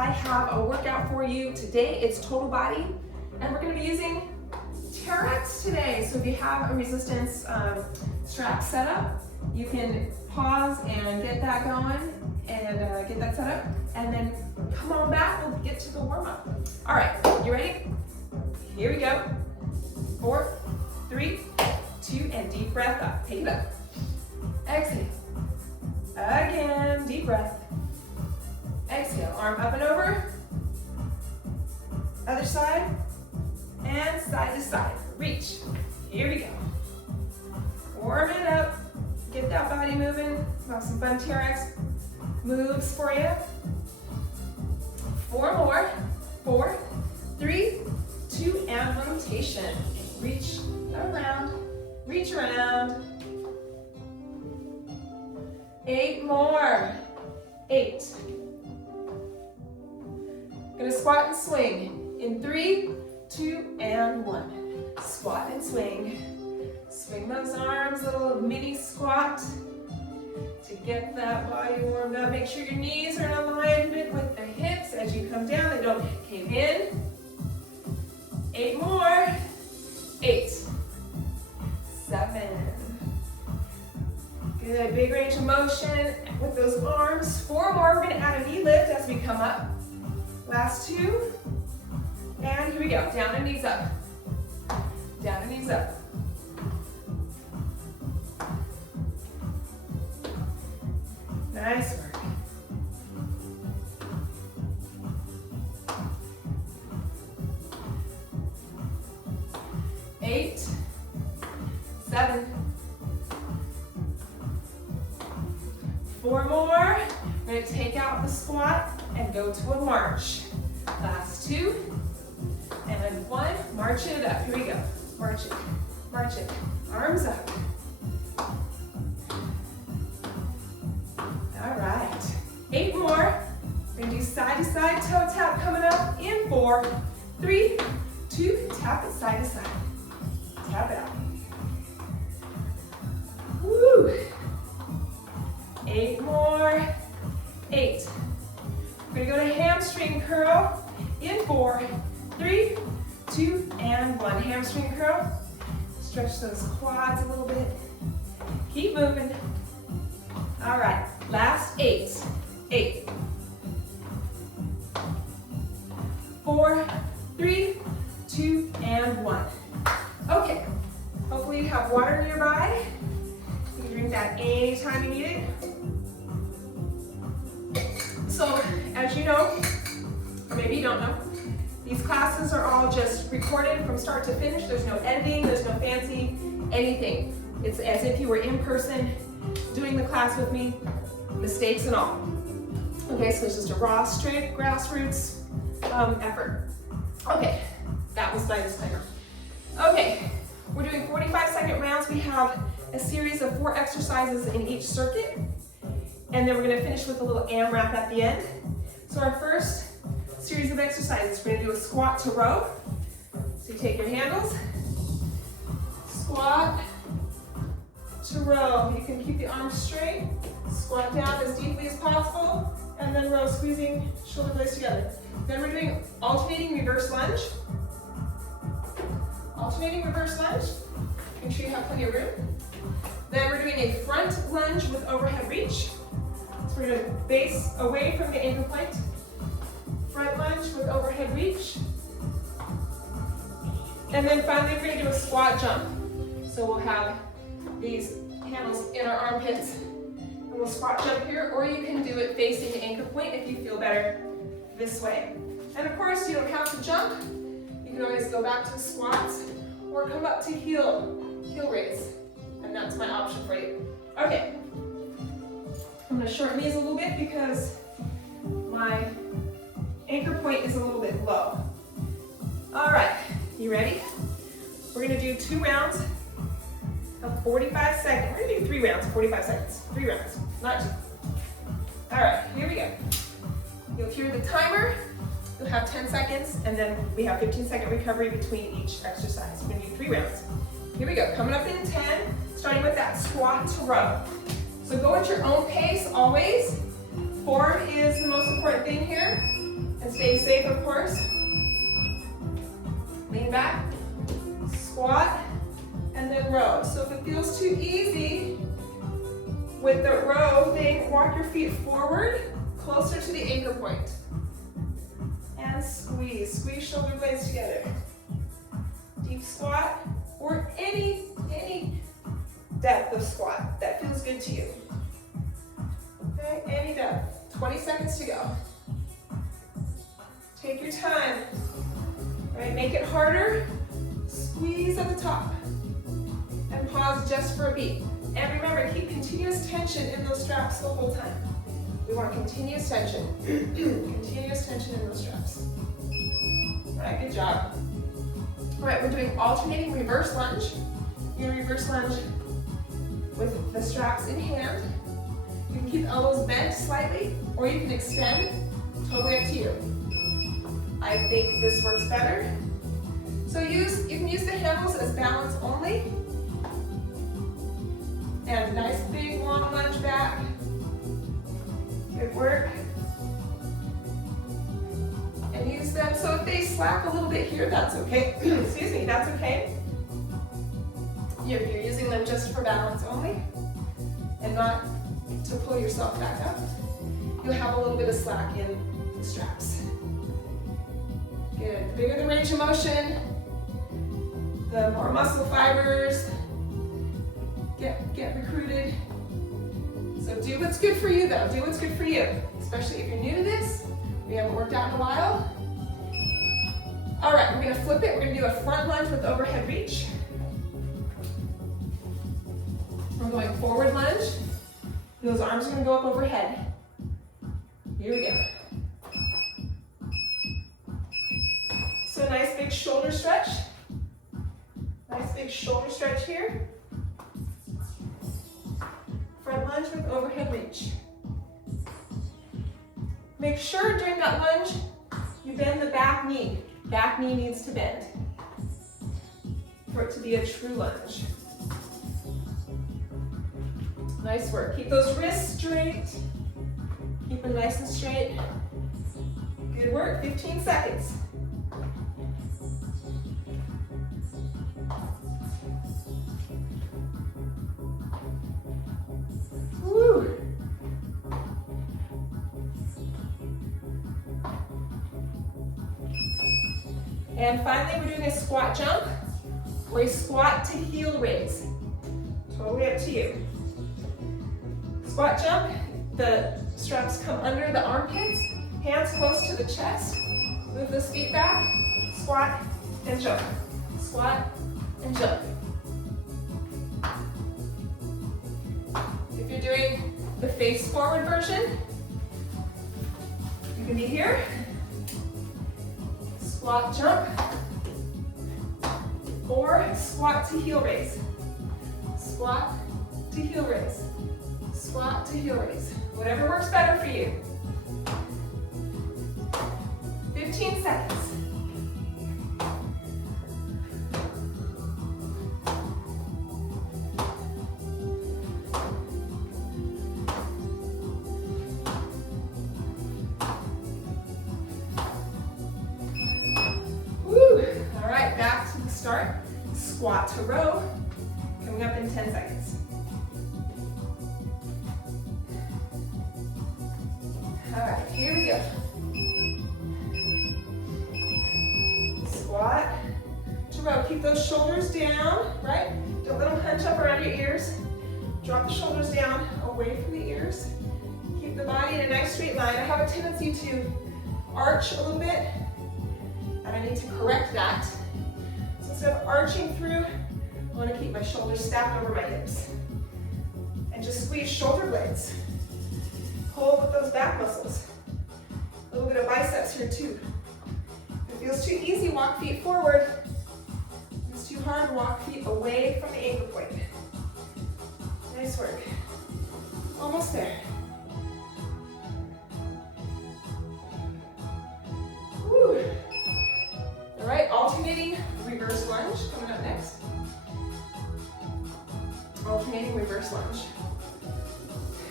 I have a workout for you today. It's total body, and we're going to be using TRX today. So if you have a resistance strap set up, you can pause and get that going and get that set up, and then come on back, we'll get to the warm-up. All right, you ready? Here we go. 4, 3, 2, and deep breath up. Take it up. Exhale. Again, deep breath. Exhale, arm up and over. Other side, and side to side. Reach. Here we go. Warm it up. Get that body moving. We'll have some fun TRX moves for you. 4 more. 4, 3, 2, and rotation. Reach around. Reach around. 8 more. 8. Gonna squat and swing in 3, 2, and 1. Squat and swing. Swing those arms, a little mini squat to get that body warmed up. Make sure your knees are in alignment with the hips as you come down. They don't cave in. 8 more. 8, 7. Good, big range of motion with those arms. 4 more, we're gonna add a knee lift as we come up. Last 2, and here we go, down and knees up. Down and knees up. Nice work. Eight, 7. 4 more. We're going to take out the squat and go to a march. Last 2, and 1. March it up. Here we go. March it. March it. Arms up. All right. 8 more. We're going to do side to side toe tap coming up in 4, 3, 2. Tap it side to side. Tap it out. Woo. 8 more. 8. We're gonna go to hamstring curl in 4, 3, 2, and 1. Hamstring curl. Stretch those quads a little bit. Keep moving. All right, last 8. 8. 4, 3, 2, and 1. Okay, hopefully you have water nearby. You can drink that anytime you need it. So, as you know, or maybe you don't know, these classes are all just recorded from start to finish. There's no editing, there's no fancy anything. It's as if you were in person doing the class with me, mistakes and all. Okay, so it's just a raw, straight, grassroots effort. Okay, that was my disclaimer. Okay, we're doing 45-second rounds. We have a series of 4 exercises in each circuit. And then we're going to finish with a little AMRAP at the end. So our first series of exercises, we're going to do a squat to row. So you take your handles, squat to row. You can keep the arms straight, squat down as deeply as possible, and then row, squeezing shoulder blades together. Then we're doing alternating reverse lunge. Alternating reverse lunge. Make sure you have plenty of room. Then we're doing a front lunge with overhead reach. So we're going to base away from the ankle point. Front lunge with overhead reach. And then finally we're going to do a squat jump. So we'll have these handles in our armpits. And we'll squat jump here, or you can do it facing the ankle point if you feel better this way. And of course, you don't have to jump. You can always go back to the squats or come up to heel raise. And that's my option for you. Okay. I'm going to shorten these a little bit because my anchor point is a little bit low. All right, you ready? We're going to do 2 rounds of 45 seconds. We're going to do 3 rounds of 45 seconds. 3 rounds, not 2. All right, here we go. You'll hear the timer. You'll have 10 seconds, and then we have 15-second recovery between each exercise. We're going to do 3 rounds. Here we go. Coming up in 10, starting with that squat to row. So go at your own pace always. Form is the most important thing here. lean back, squat, and then row. So if it feels too easy with the row thing, walk your feet forward, closer to the anchor point. And squeeze, squeeze shoulder blades together. Deep squat, or any depth of squat that feels good to you. Okay, any depth. 20 seconds to go. Take your time. All right, make it harder. Squeeze at the top. And pause just for a beat. And remember, keep continuous tension in those straps the whole time. We want continuous tension. Continuous tension in those straps. All right, good job. All right, we're doing alternating reverse lunge. You're gonna reverse lunge with the straps in hand. You can keep elbows bent slightly, or you can extend. Totally up to you. I think this works better. So you can use the handles as balance only. And nice big long lunge back. Good work. And use them, so if they slack a little bit here, that's okay. Excuse me, that's okay. If you're using them just for balance only, and not to pull yourself back up, you'll have a little bit of slack in the straps. Good, the bigger the range of motion, the more muscle fibers get recruited. So do what's good for you though, do what's good for you. Especially if you're new to this, we haven't worked out in a while. All right, we're gonna flip it. We're gonna do a front lunge with overhead reach. We're going forward lunge. Those arms are gonna go up overhead. Here we go. So nice big shoulder stretch. Nice big shoulder stretch here. Front lunge with overhead reach. Make sure during that lunge, you bend the back knee. Back knee needs to bend for it to be a true lunge. Nice work. Keep those wrists straight. Keep them nice and straight. Good work. 15 seconds. Woo. And finally, we're doing a squat jump or a squat to heel raise. Totally up to you. Squat jump, the straps come under the armpits, hands close to the chest. Move those feet back, squat and jump. Squat and jump. If you're doing the face forward version, you can be here. Squat jump, or squat to heel raise. Squat to heel raise. Squat to heel raise. Whatever works better for you. 15 seconds. Start, squat to row, coming up in 10 seconds. All right, here we go. Squat to row. Keep those shoulders down, right? Don't let them hunch up around your ears. Drop the shoulders down away from the ears. Keep the body in a nice straight line. I have a tendency to arch a little bit, and I need to correct that. Instead of arching through, I want to keep my shoulders stacked over my hips. And just squeeze shoulder blades. Hold with those back muscles. A little bit of biceps here too. If it feels too easy, walk feet forward. If it's too hard, walk feet away from the ankle point. Nice work. Almost there. Woo. All right, alternating reverse lunge coming up next. Alternating reverse lunge.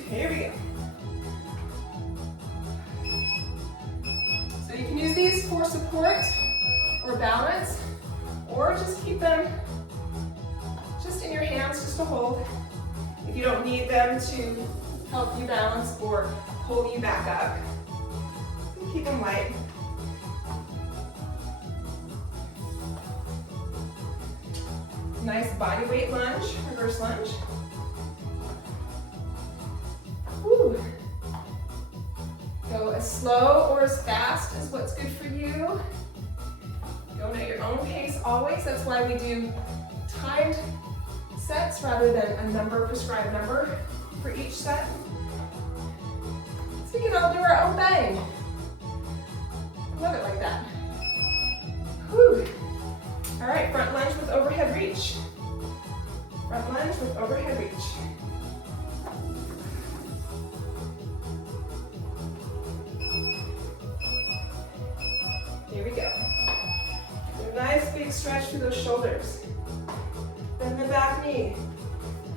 Here we go. So you can use these for support or balance, or just keep them just in your hands just to hold if you don't need them to help you balance or pull you back up. Keep them light. Nice body weight lunge, reverse lunge. Woo. Go as slow or as fast as what's good for you. Go at your own pace always. That's why we do timed sets rather than a prescribed number for each set. So we can all do our own thing. Love it like that. Whew. All right, front lunge with overhead reach. Front lunge with overhead reach. Here we go. A nice big stretch through those shoulders. Bend the back knee.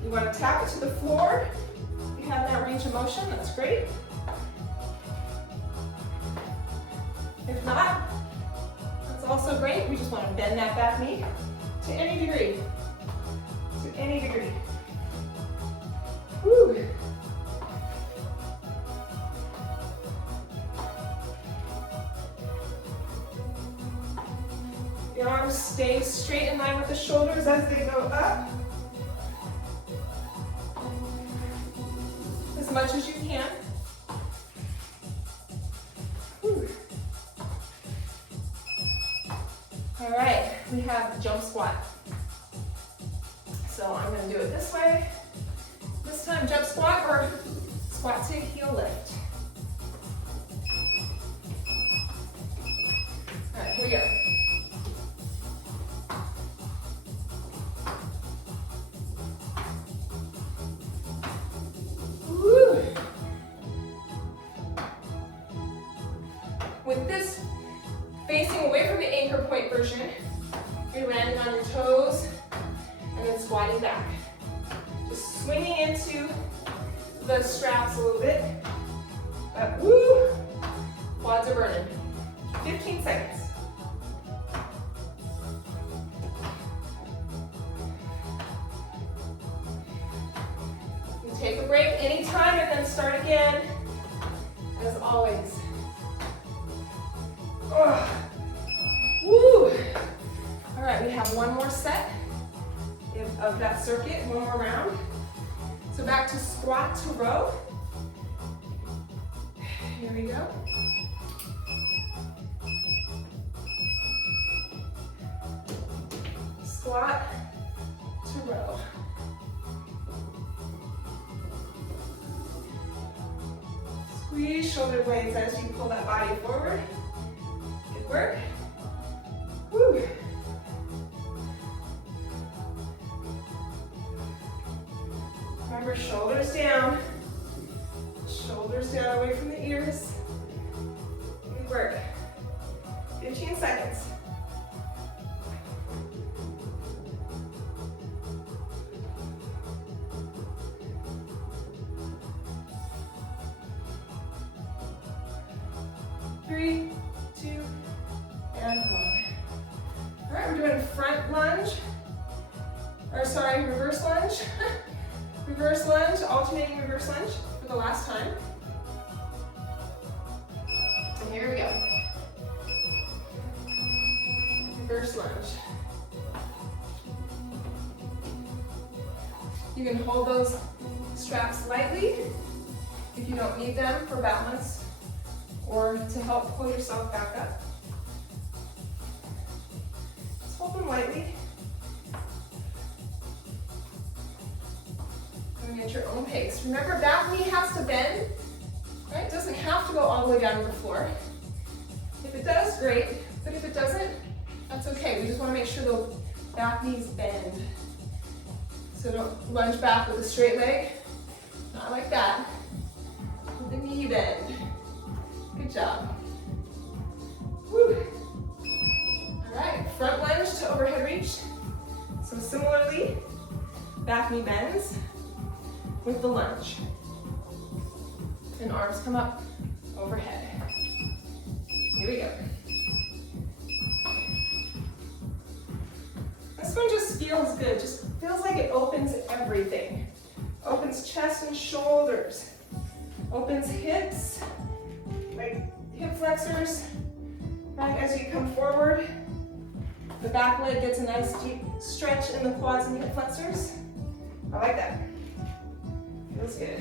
You want to tap it to the floor. If you have that range of motion, that's great. If not, that's also great. We just want to bend that back knee to any degree. To any degree. Woo. The arms stay straight in line with the shoulders as they go up. As much as you can. Whew. All right, we have jump squat. So I'm going to do it this way. This time jump squat or squat to heel lift. All right, here we go. With this facing away from the anchor point version, you're landing on your toes and then squatting back. Just swinging into the straps a little bit. But woo, quads are burning. 15 seconds. You take a break anytime and then start again, as always. Oh. Woo! All right, we have one more set of that circuit, one more round. So back to squat to row. Here we go. Squat to row. Squeeze shoulder blades as you pull that body forward. Good work. Woo. Remember, shoulders down. Shoulders down away from the ears. Good work. 15 seconds. Three, two, and one. All right, we're doing front lunge, or sorry, reverse lunge. Reverse lunge, alternating reverse lunge for the last time. And here we go. Reverse lunge. You can hold those straps lightly if you don't need them for balance or to help pull yourself back up. Just hold them lightly. Going at your own pace. Remember, back knee has to bend, right? It doesn't have to go all the way down to the floor. If it does, great. But if it doesn't, that's okay. We just want to make sure the back knees bend. So don't lunge back with a straight leg. Not like that. With the knee bend. Good job. Woo. All right, front lunge to overhead reach. So similarly, back knee bends with the lunge. And arms come up overhead. Here we go. This one just feels good, just feels like it opens everything. Opens chest and shoulders, opens hips, like hip flexors, right, as you come forward. The back leg gets a nice deep stretch in the quads and hip flexors. I like that. Feels good.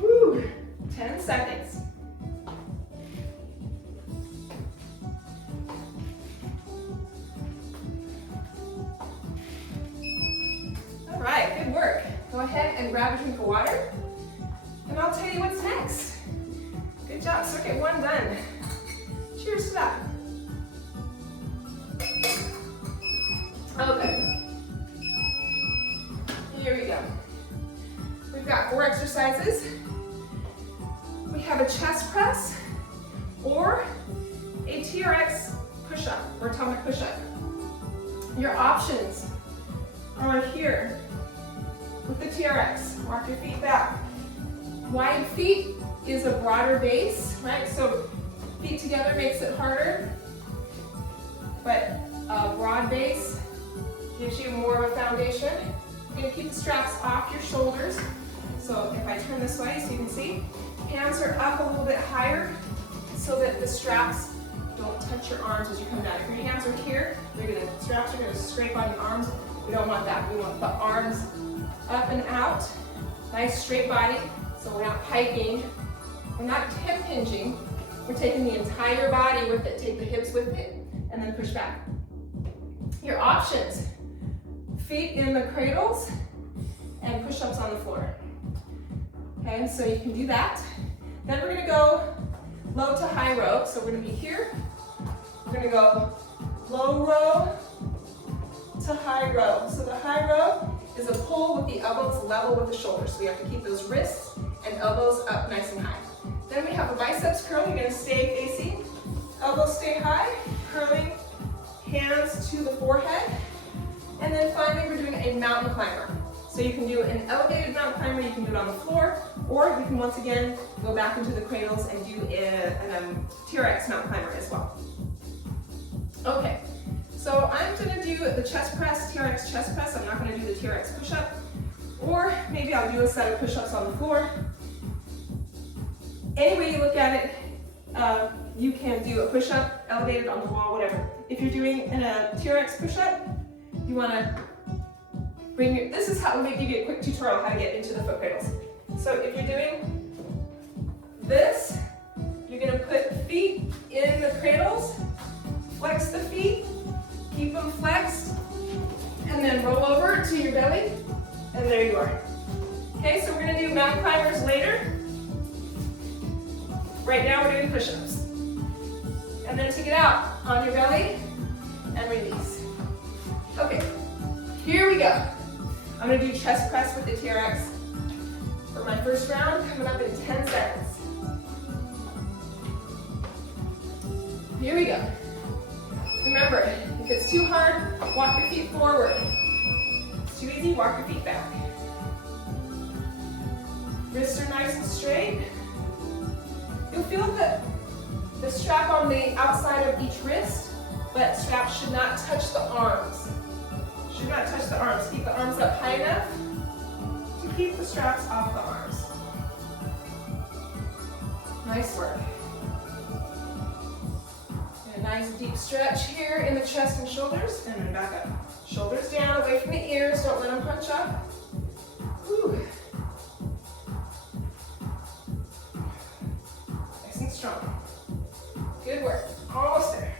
Woo! 10 seconds. All right, good work. Go ahead and grab a drink of water, and I'll tell you what's next. Good job, circuit 1 done. Cheers to that. Okay. Here we go. We've got 4 exercises. We have a chest press or a TRX push-up or atomic push-up. Your options are here with the TRX. Walk your feet back. Wide feet is a broader base, right? So feet together makes it harder, but a broad base gives you more of a foundation. You're gonna keep the straps off your shoulders. So if I turn this way so you can see, hands are up a little bit higher so that the straps don't touch your arms as you come down. If your hands are here, straps are gonna scrape on your arms. We don't want that. We want the arms up and out. Nice straight body, so we're not hiking. We're not hip hinging. We're taking the entire body with it. Take the hips with it, and then push back. Your options: feet in the cradles and push-ups on the floor. Okay, so you can do that. Then we're gonna go low to high row. So we're gonna be here. We're gonna go low row to high row. So the high row is a pull with the elbows level with the shoulders. So we have to keep those wrists and elbows up nice and high. Then we have a biceps curl. You're gonna stay facing. Elbows stay high, curling hands to the forehead. And then finally, we're doing a mountain climber. So you can do an elevated mountain climber, you can do it on the floor, or you can once again go back into the cradles and do a TRX mountain climber as well. Okay, so I'm gonna do the chest press, TRX chest press. I'm not gonna do the TRX push-up, or maybe I'll do a set of push-ups on the floor. Any way you look at it, you can do a push-up, elevated on the wall, whatever. If you're doing a TRX push-up, you wanna bring your, this is how, let me give you a quick tutorial how to get into the foot cradles. So if you're doing this, you're gonna put feet in the cradles, flex the feet, keep them flexed, and then roll over to your belly, and there you are. Okay, so we're gonna do mountain climbers later. Right now we're doing push-ups. And then take it out on your belly and release. Okay, here we go. I'm gonna do chest press with the TRX for my first round, coming up in 10 seconds. Here we go. Remember, if it's too hard, walk your feet forward. If it's too easy, walk your feet back. Wrists are nice and straight. You'll feel the strap on the outside of each wrist, but straps should not touch the arms. Should not touch the arms. Keep the arms up high enough to keep the straps off the arms. Nice work. And a nice deep stretch here in the chest and shoulders, and then back up. Shoulders down, away from the ears, don't let them punch up. Whew. Nice and strong. Good work. Almost there.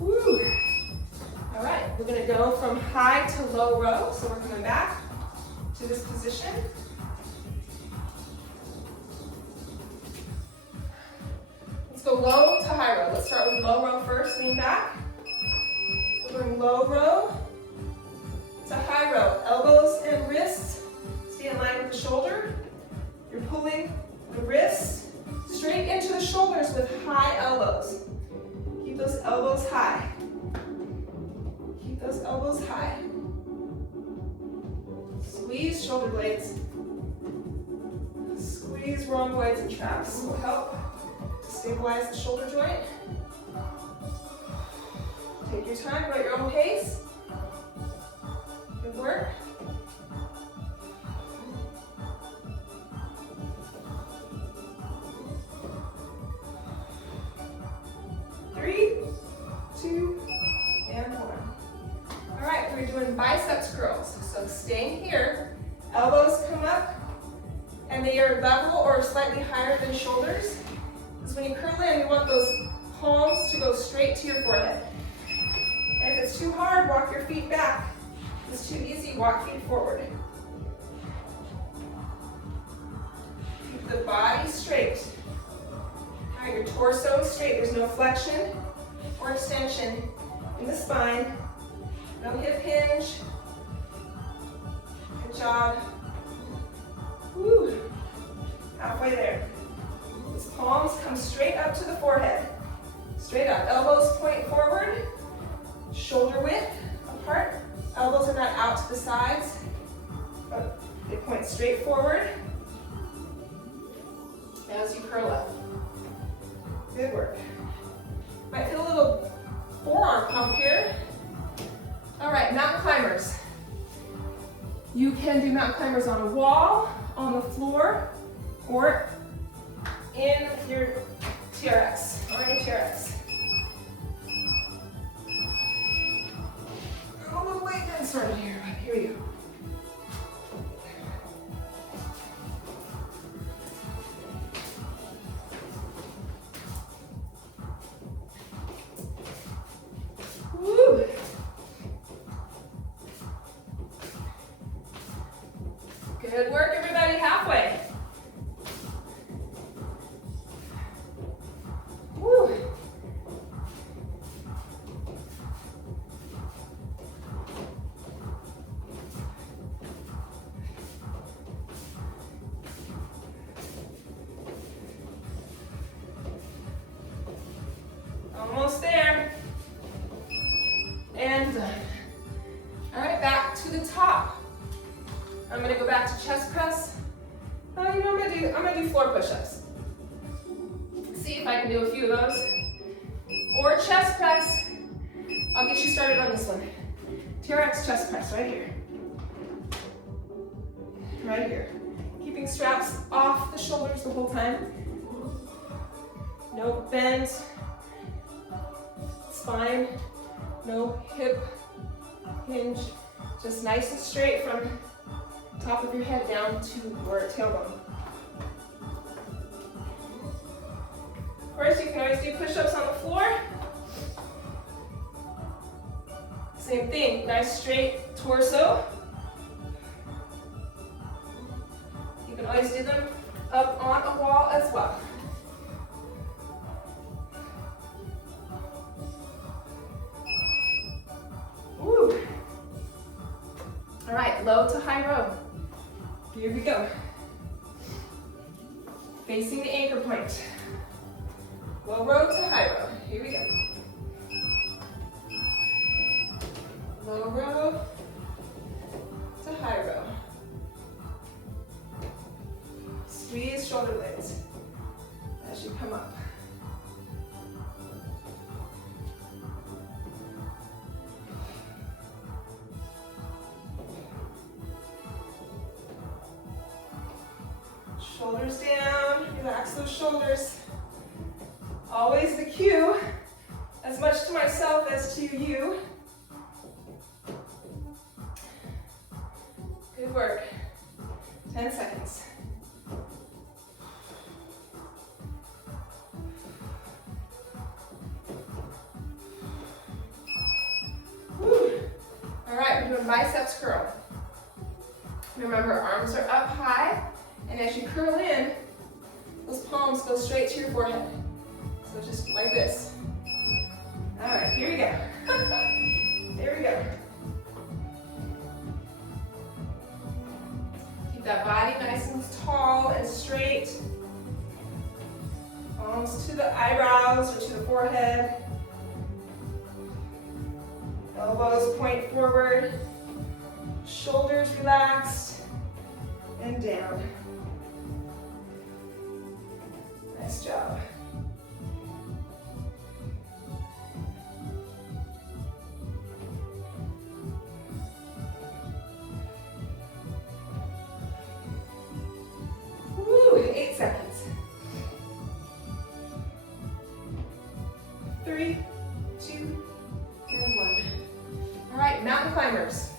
Woo. All right, we're gonna go from high to low row. So we're coming back to this position. Let's go low to high row. Let's start with low row first, lean back. We're going low row to high row. Elbows and wrists stay in line with the shoulder. You're pulling the wrists straight into the shoulders with high elbows. Keep those elbows high. Keep those elbows high. Squeeze shoulder blades. Squeeze rhomboids and traps will help stabilize the shoulder joint. Take your time, go at your own pace. Good work. Three, two, and one. All right, we're doing biceps curls. So staying here, elbows come up, and they are level or slightly higher than shoulders. Because when you curl in, you want those palms to go straight to your forehead. And if it's too hard, walk your feet back. If it's too easy, walk feet forward. Keep the body straight. All right, your torso is straight. There's no flexion or extension in the spine. No hip hinge. Good job. Woo. Halfway there. Those palms come straight up to the forehead. Straight up. Elbows point forward. Shoulder width apart. Elbows are not out to the sides, but they point straight forward as you curl up. Good work. Might feel a little forearm pump here. All right, mountain climbers. You can do mountain climbers on a wall, on the floor, or in your TRX, or in your TRX. A little late getting started here, but here we go. Woo. Good work, everybody, halfway. Woo. Almost there. And done. All right, back to the top. I'm gonna go back to chest press. You know what I'm gonna do floor push-ups. See if I can do a few of those. Or chest press. I'll get you started on this one. TRX chest press right here. Right here. Keeping straps off the shoulders the whole time. No bend. Spine. No hip hinge. Just nice and straight from top of your head down to your tailbone. Of course, you can always do push-ups on the floor. Same thing, nice straight torso. You can always do them up on a wall as well. Woo. All right, low to high row. Here we go. Facing the anchor point. Low row to high row. Here we go. Low row to high row. Squeeze shoulder blades as you come up. Shoulders down, relax those shoulders. Always the cue, as much to myself as to you. Good work. 10 seconds. Woo. All right, we're doing biceps curl. Remember, arms are up high. And as you curl in, those palms go straight to your forehead. So just like this. All right, here we go. Here we go. Keep that body nice and tall and straight. Palms to the eyebrows or to the forehead. Elbows point forward. Shoulders relaxed. and down. Nice job. Woo, 8 seconds. 3, 2, and 1. All right, mountain climbers.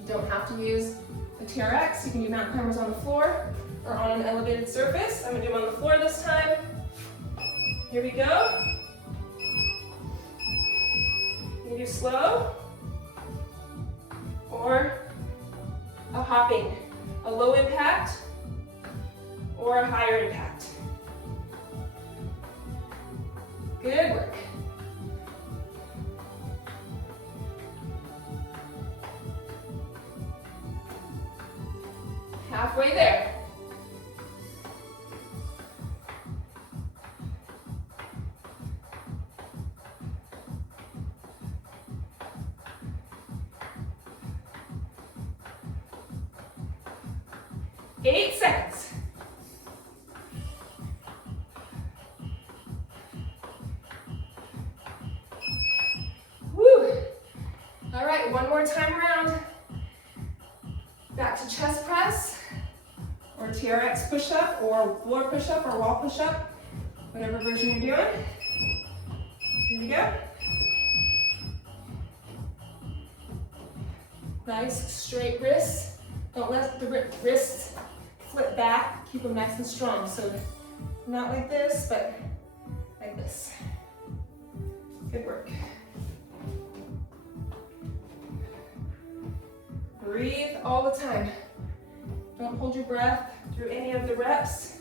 You don't have to use the TRX. You can do mountain climbers on the floor or on an elevated surface. I'm gonna do them on the floor this time. Here we go. You can do slow or a hopping, a low impact or a higher impact. Good work. Halfway there. Eight seconds. Woo. All right, one more time around. Back to chest press, or TRX push-up, or floor push-up, or wall push-up, whatever version you're doing. Here we go. Nice straight wrists. Don't let the wrists flip back. Keep them nice and strong. So not like this, but like this. Good work. Breathe all the time. Don't hold your breath through any of the reps.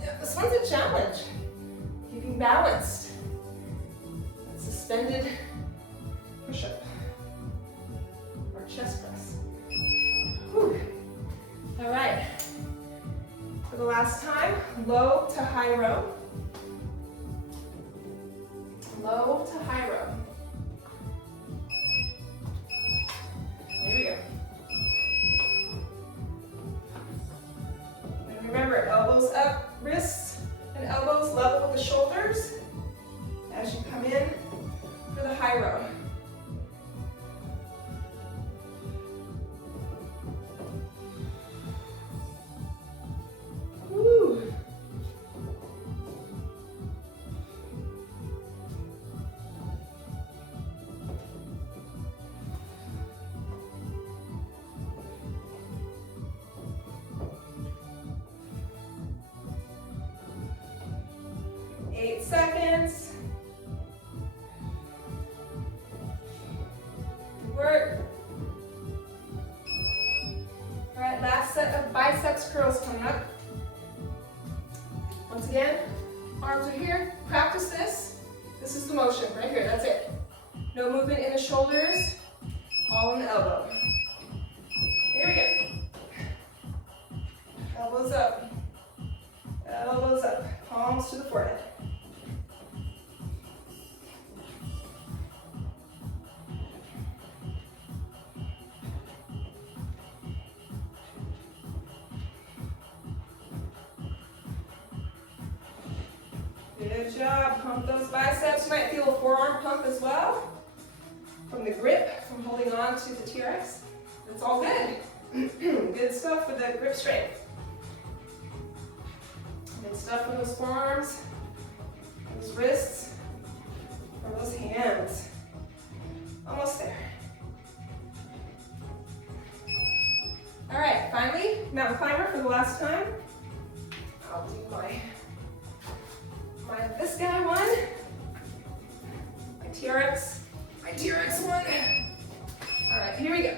Yeah, this one's a challenge. Keeping balanced. Suspended push-up or chest press. Whew. All right. For the last time, low to high row. Low to high row. There we go. And remember, elbows up, wrists and elbows level with the shoulders as you come in for the high row. Woo. Seconds. Good work. All right, last set of biceps curls coming up. Once again, arms are here. Practice this. This is the motion right here. That's it. No movement in the shoulders, all in the elbow. Here we go. Elbows up. Elbows up. Palms to the forehead. Good job. Pump those biceps. You might feel a forearm pump as well from the grip, from holding on to the TRX. It's all good. Good stuff for the grip strength. Good stuff for those forearms, those wrists, or those hands. Almost there. All right, finally, mountain climber for the last time. I'll do my this guy one, my TRX one. All right, here we go.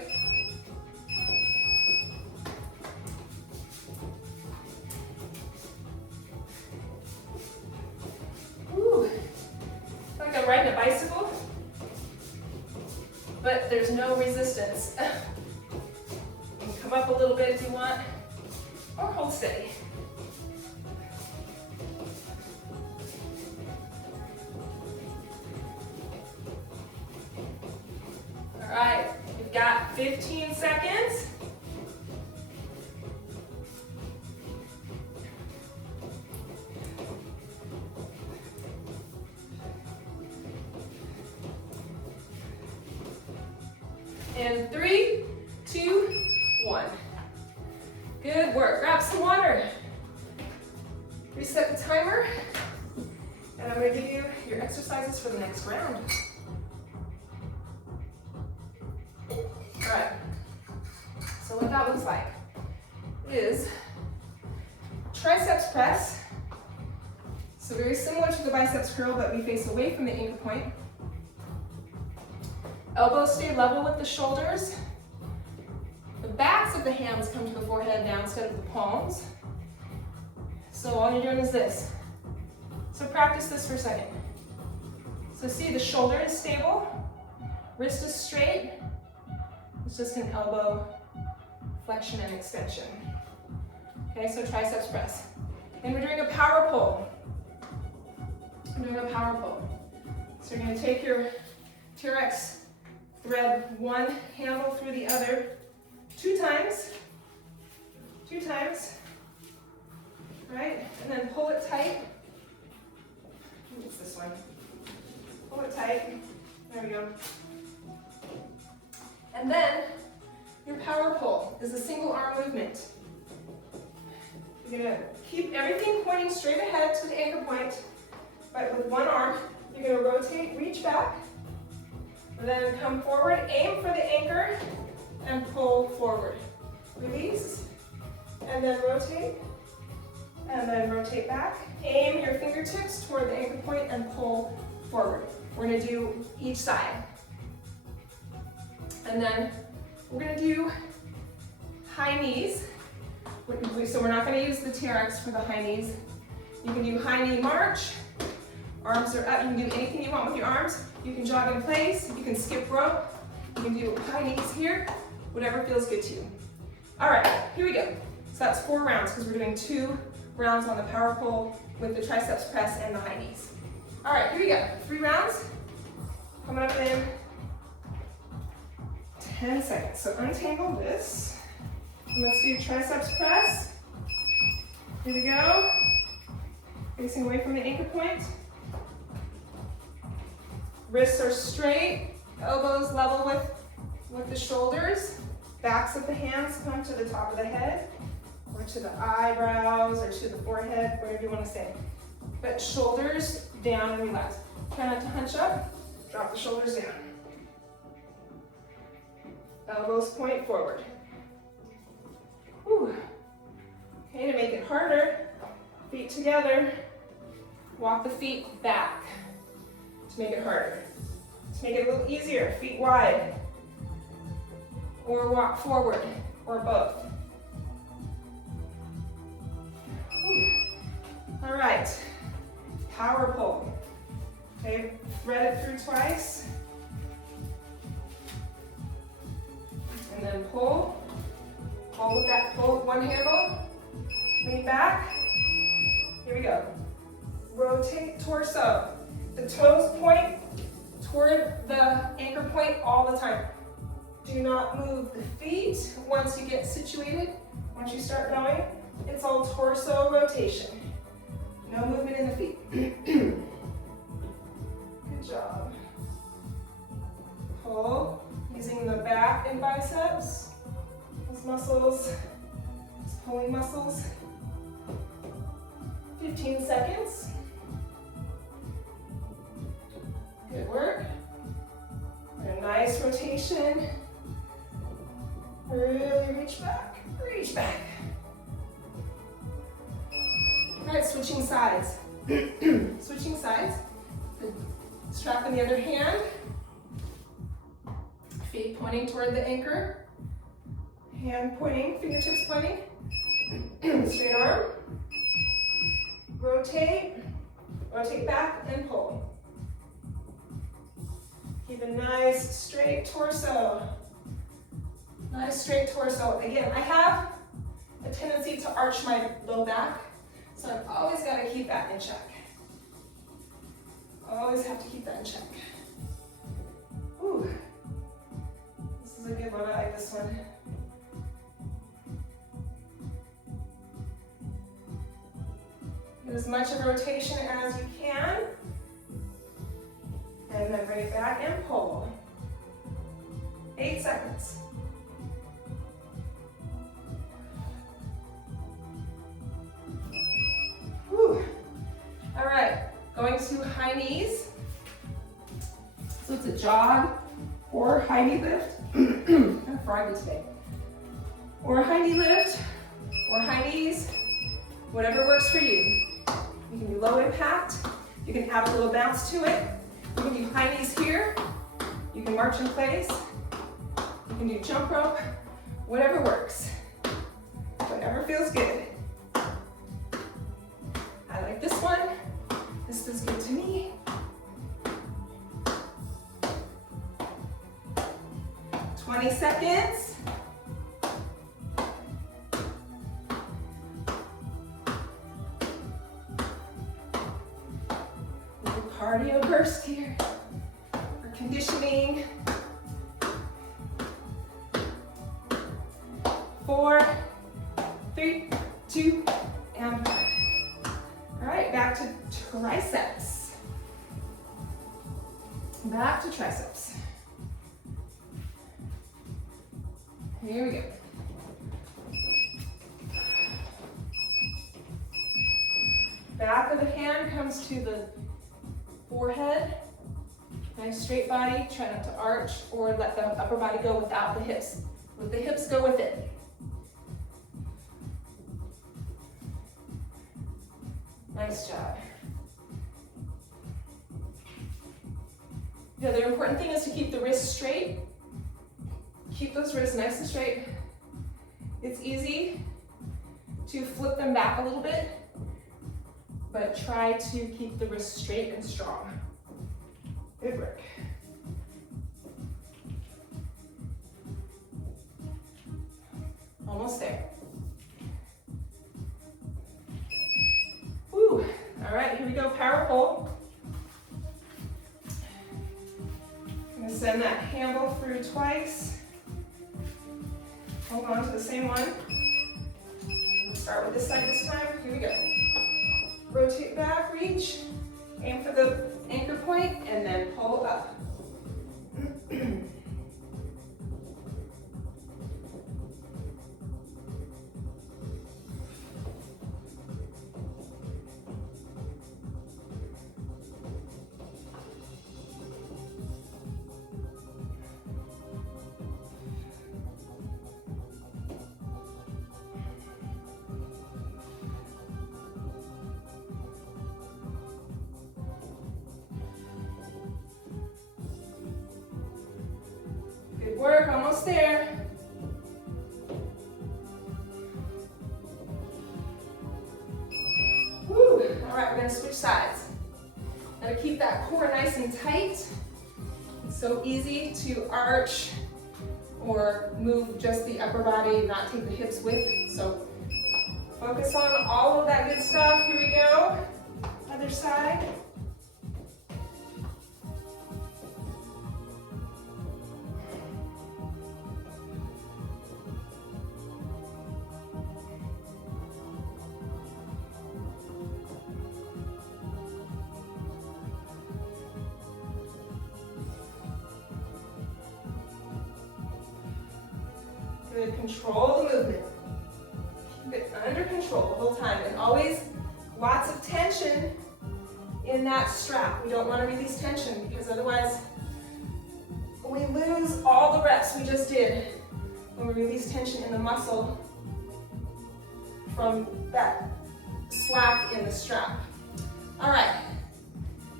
Woo. It's like I'm riding a bicycle, but there's no resistance. You can come up a little bit if you want, or hold steady. 15 seconds. And 3, 2, 1. Good work. Grab some water. Reset the timer. And I'm going to give you your exercises for the next round. All right. So what that looks like is triceps press. So very similar to the biceps curl, but we face away from the anchor point. Elbows stay level with the shoulders. The backs of the hands come to the forehead now instead of the palms. So all you're doing is this. So practice this for a second. So see, the shoulder is stable, wrist is straight. It's just an elbow flexion and extension. Okay, so triceps press. And we're doing a power pull. We're doing a power pull. So you're going to take your TRX, thread one handle through the other 2 times. 2 times. Right? And then pull it tight. It's this one. Pull it tight. There we go. And then your power pull is a single arm movement. You're going to keep everything pointing straight ahead to the anchor point, but with one arm, you're going to rotate, reach back, and then come forward, aim for the anchor, and pull forward. Release, and then rotate back. Aim your fingertips toward the anchor point and pull forward. We're going to do each side. And then we're going to do high knees. So we're not going to use the TRX for the high knees. You can do high knee march. Arms are up. You can do anything you want with your arms. You can jog in place. You can skip rope. You can do high knees here. Whatever feels good to you. All right, here we go. So that's 4 rounds because we're doing 2 rounds on the power pull with the triceps press and the high knees. All right, here we go. 3 rounds. Coming up in 10 seconds. So untangle this. And let's do triceps press. Here we go. Facing away from the anchor point. Wrists are straight, elbows level with the shoulders. Backs of the hands come to the top of the head, or to the eyebrows, or to the forehead, whatever you want to say. But shoulders down and relax. Try not to hunch up. Drop the shoulders down. Elbows point forward. Whew. Okay, to make it harder, feet together. Walk the feet back to make it harder. To make it a little easier, feet wide. Or walk forward, or both. Whew. All right, power pull. Okay, thread it through twice. And then pull. Pull with that, pull with one handle. Lean back. Here we go. Rotate torso. The toes point toward the anchor point all the time. Do not move the feet once you get situated. Once you start going, it's all torso rotation. No movement in the feet. Good job. Pull, using the back and biceps. Those muscles, those pulling muscles. 15 seconds. Good work. And a nice rotation. Really reach back, reach back. All right, switching sides. Switching sides. Strap in the other hand. Feet pointing toward the anchor. Hand pointing, fingertips pointing. Straight arm. Rotate, rotate back and pull. Keep a nice straight torso. Nice straight torso. Again, I have a tendency to arch my low back, so I've always got to keep that in check. Always have to keep that in check. Ooh. This is a good one. I like one. Get as much of a rotation as you can. And then bring it back and pull. 8 seconds. Whew. All right, going to high knees. So it's a jog or high knee lift. I'm froggy today. Or a high knee lift, or high knees, whatever works for you. You can do low impact. You can add a little bounce to it. You can do high knees here. You can march in place. You can do jump rope, whatever works. Whatever feels good. I like this one. This feels good to me. 20 seconds. Little cardio burst here for conditioning. 4, 3, 2, and 1. All right, back to triceps. Back to triceps. Here we go. Back of the hand comes to the forehead. Nice straight body. Try not to arch or let the upper body go without the hips. Let the hips go with it. Nice job. The other important thing is to keep the wrists straight. Keep those wrists nice and straight. It's easy to flip them back a little bit, but try to keep the wrists straight and strong. Good work. Almost there. Woo. All right, here we go, power pull. I'm gonna send that handle through twice. Hold on to the same one. Start with this side this time. Here we go. Rotate back, reach. Aim for the anchor point, and then pull up. Good work, almost there. Woo. All right, we're gonna switch sides. Gotta keep that core nice and tight. It's so easy to arch or move just the upper body, not take the hips with. So focus on all of that good stuff. Here we go. Other side. Good, control the movement. Keep it under control the whole time. And always lots of tension in that strap. We don't want to release tension because otherwise we lose all the reps we just did when we release tension in the muscle from that slack in the strap. All right,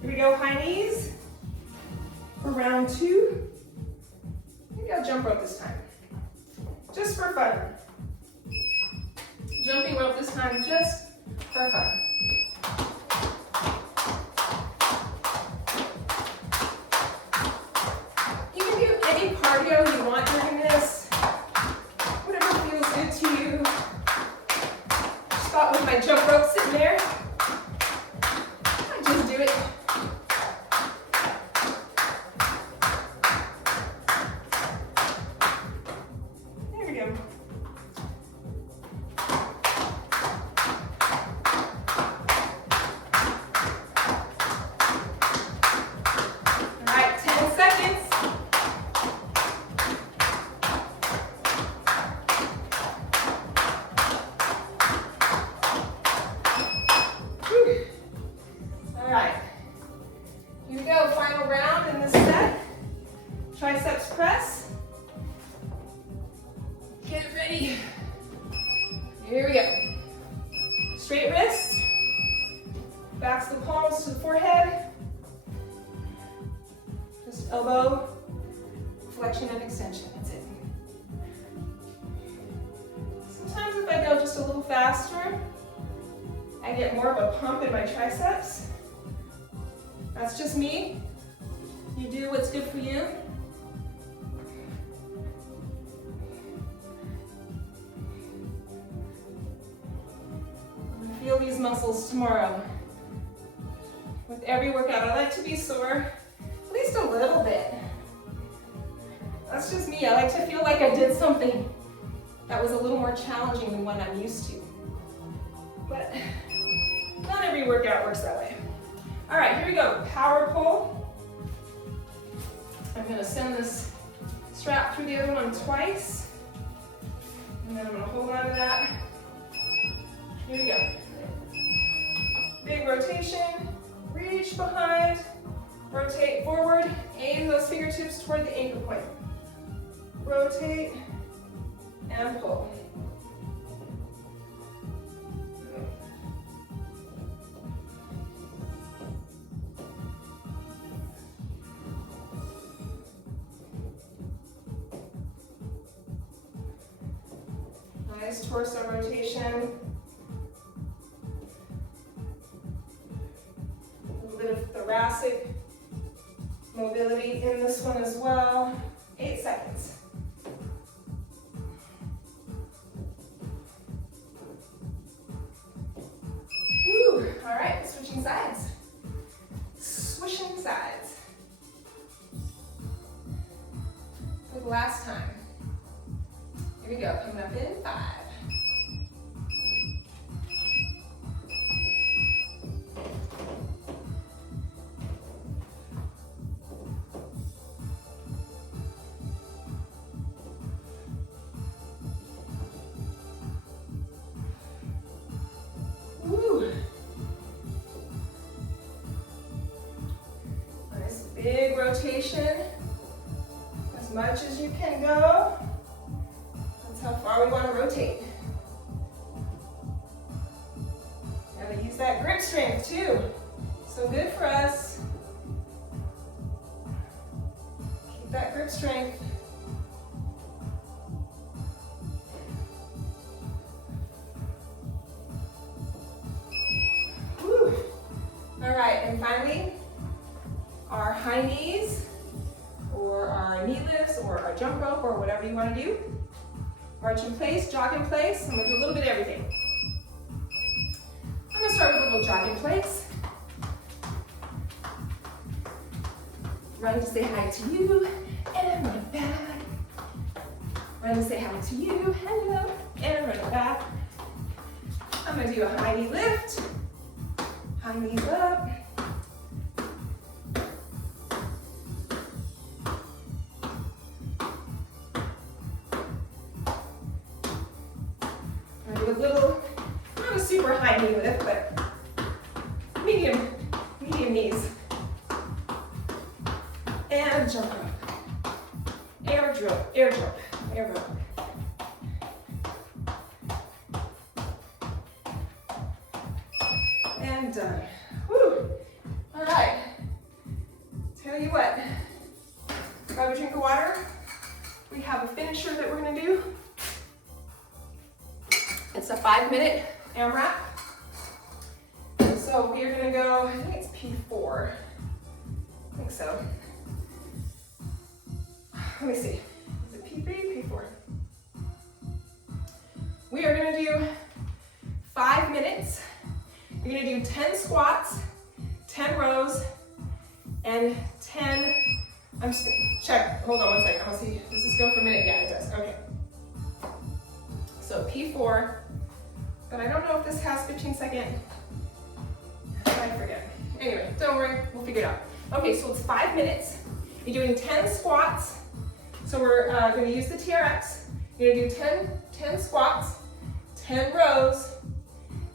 here we go, high knees for round 2. Maybe I'll jump rope this time. Just for fun. Jumping rope this time, just for fun. You can do any cardio you want during this, whatever feels good to you. Just thought with my jump rope sitting there, I just do it. press. Get it ready. Here we go. Straight wrists. Backs the palms to the forehead. Just elbow, flexion and extension, that's it. Sometimes if I go just a little faster, I get more of a pump in my triceps. That's just me. You do what's good for you. Feel these muscles tomorrow. With every workout, I like to be sore, at least a little bit. That's just me. I like to feel like I did something that was a little more challenging than what I'm used to. But not every workout works that way. All right, here we go. Power pull. I'm gonna send this strap through the other one twice. And then I'm gonna hold on to that. Here we go. Big rotation, reach behind, rotate forward, aim those fingertips toward the ankle point. Rotate and pull. Nice torso rotation. Bit of thoracic mobility in this one as well. 8 seconds. Woo, all right, switching sides. Swishing sides. For the last time. Here we go, coming up in 5. Big rotation, as much as you can go. That's how far we want to rotate. Gotta use that grip strength too. So good for us. Keep that grip strength. Whew. All right, and finally, our high knees, or our knee lifts, or our jump rope, or whatever you want to do. March in place, jog in place. I'm going to do a little bit of everything. I'm going to start with a little jog in place. Run to say hi to you, and run back. Run to say hi to you, hello, and run back. I'm going to do a high knee lift, high knees up. A little, not a super high knee lift, but medium knees. And jump rope. Air drop, air drop, air drop. And done. Whew. All right. Tell you what, grab a drink of water. We have a finisher that we're gonna do. It's a 5-minute AMRAP. So we are gonna go, I think it's P4. I think so. Let me see. Is it P3, P4? We are gonna do 5 minutes. You're gonna do 10 squats, 10 rows, and 10, I'm just gonna check, hold on one second. I wanna see, does this go for a minute? Yeah, it does, okay. So P4, but I don't know if this has 15-second, I forget. Anyway, don't worry, we'll figure it out. Okay, so it's 5 minutes. You're doing 10 squats. So we're gonna use the TRX. You're gonna do 10 squats, 10 rows,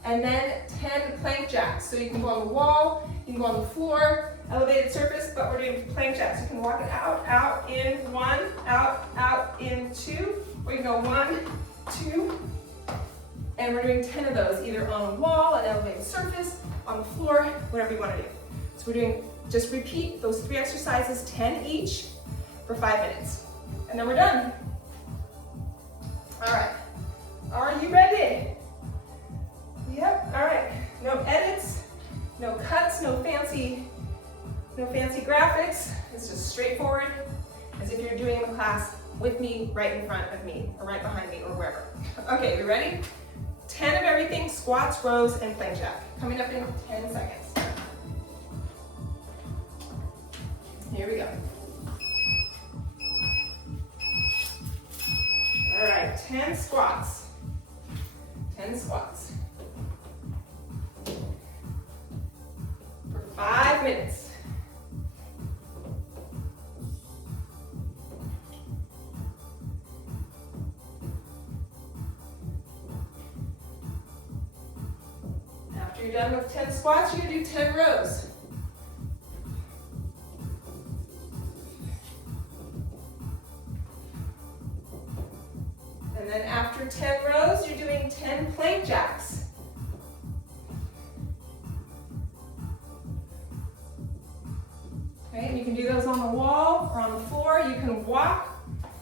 and then 10 plank jacks. So you can go on the wall, you can go on the floor, elevated surface, but we're doing plank jacks. You can walk it out, out, in, 1, out, out, in, 2. Or you can go 1, 2, and we're doing 10 of those, either on a wall, an elevated surface, on the floor, whatever you want to do. So we're doing, just repeat those 3 exercises, 10 each, for 5 minutes. And then we're done. All right, are you ready? Yep, all right. No edits, no cuts, no fancy graphics. It's just straightforward, as if you're doing the class with me, right in front of me, or right behind me, or wherever. Okay, we ready? 10 of everything, squats, rows, and plank jack. Coming up in 10 seconds. Here we go. All right, 10 squats. 10 squats. For 5 minutes. After you're done with 10 squats, you're gonna do 10 rows. And then after 10 rows, you're doing 10 plank jacks. Okay, and you can do those on the wall or on the floor. You can walk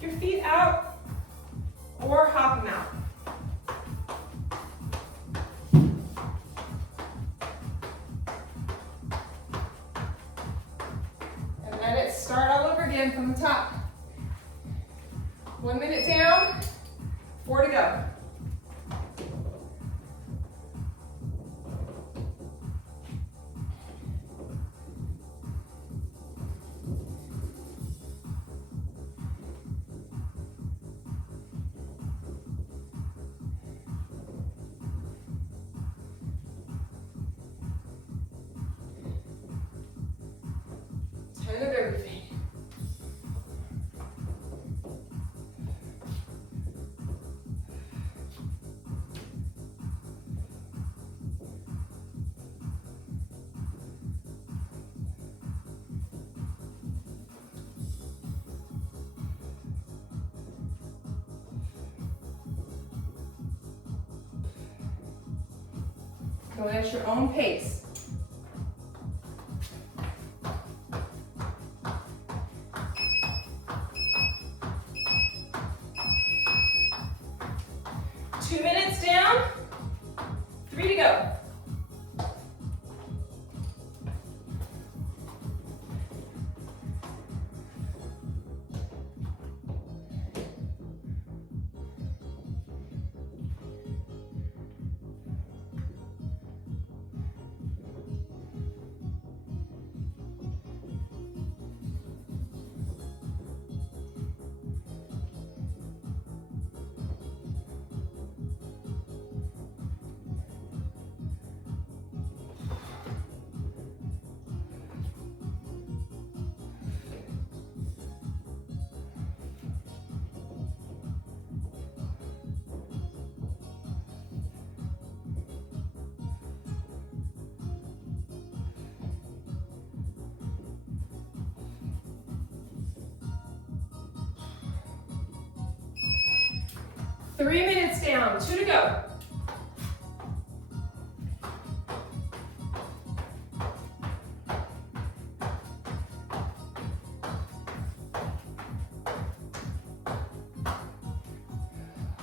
your feet out or hop them out. And let it start all over again from the top. 1 minute down. 4 to go. Ton of everything. Go at your own pace. Two minutes down, 3 to go. Three minutes down, 2 to go.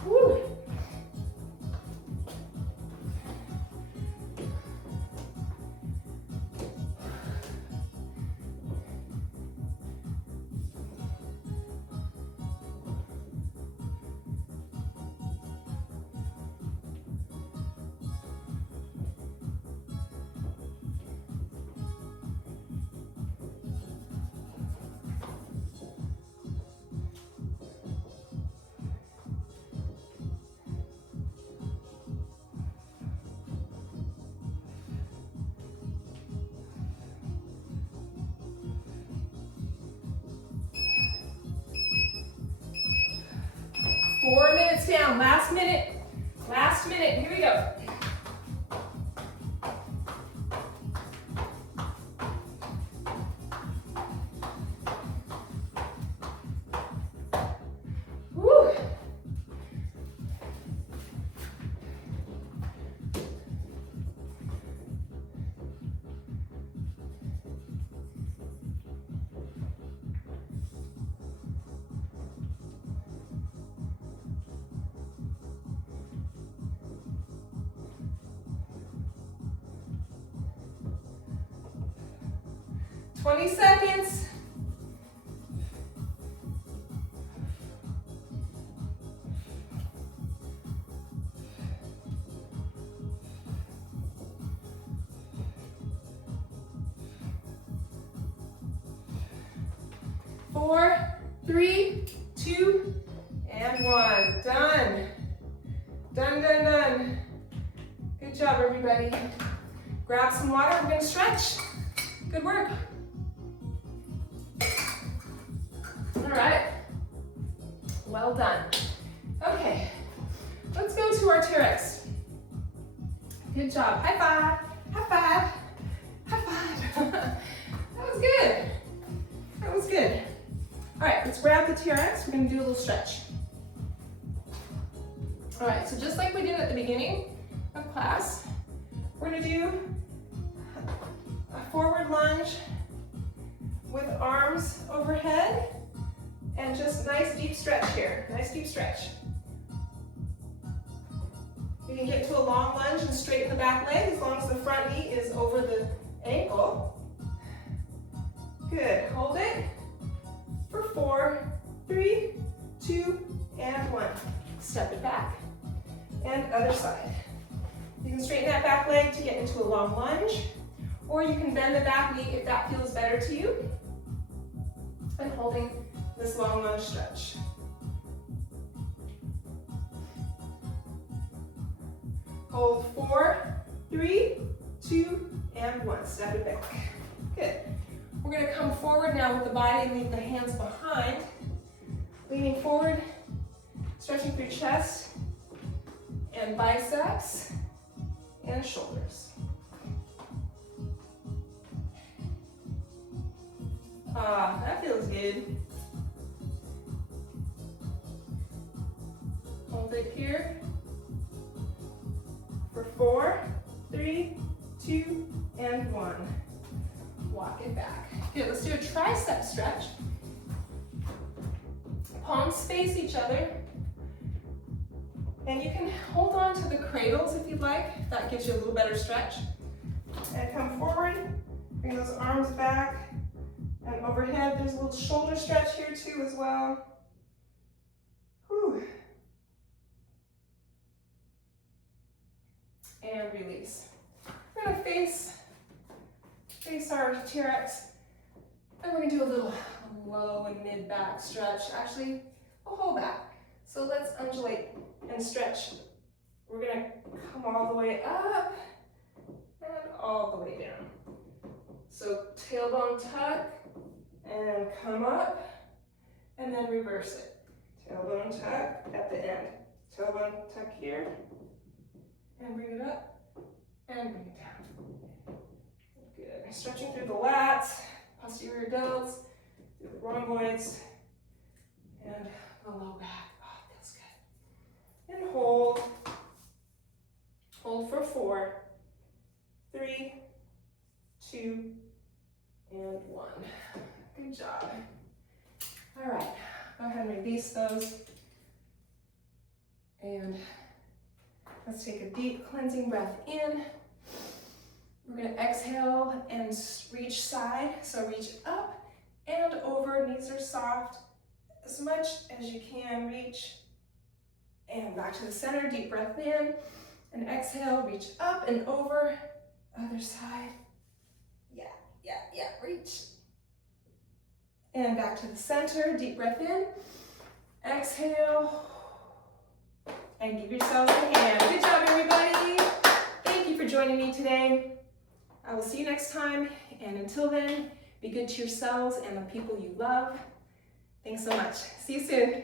Woo. Four minutes down, last minute, here we go. 20 seconds. Four, three, two, and one. Done. Done, done, done. Good job, everybody. Grab some water, we're gonna stretch. Good work. All right, well done. Okay, let's go to our TRX. Good job, high five, high five, high five. That was good, that was good. All right, let's grab the TRX, we're gonna do a little stretch. All right, so just like we did at the beginning of class, we're gonna do a forward lunge with arms overhead and just nice deep stretch here, nice deep stretch. You can get to a long lunge and straighten the back leg as long as the front knee is over the ankle. Good, hold it for 4, 3, 2, and 1. Step it back, and other side. You can straighten that back leg to get into a long lunge, or you can bend the back knee if that feels better to you, and holding this long lunge stretch. Hold 4, 3, 2, and 1. Step it back. Good. We're going to come forward now with the body and leave the hands behind. Leaning forward, stretching through chest and biceps and shoulders. Ah, that feels good. Hold it here for 4, 3, 2, and 1. Walk it back. Good, let's do a tricep stretch. Palms face each other. And you can hold on to the cradles if you'd like. That gives you a little better stretch. And come forward, bring those arms back and overhead. There's a little shoulder stretch here too as well. Whew. And release. We're gonna face our TRX, and we're gonna do a little low and mid back stretch. Actually, a whole back. So let's undulate and stretch. We're gonna come all the way up and all the way down. So tailbone tuck and come up and then reverse it. Tailbone tuck at the end. Tailbone tuck here and bring it up and bring it down. Good. Stretching through the lats, posterior delts, through the rhomboids, and the low back. Oh, feels good. And hold. Hold for 4, 3, 2, and 1. Good job. All right, go ahead and release those. And let's take a deep cleansing breath in. We're gonna exhale and reach side. So reach up and over, knees are soft. As much as you can reach. And back to the center, deep breath in. And exhale, reach up and over. Other side. Yeah, reach. And back to the center, deep breath in. Exhale. And give yourselves a hand. Good job, everybody. Thank you for joining me today. I will see you next time. And until then, be good to yourselves and the people you love. Thanks so much. See you soon.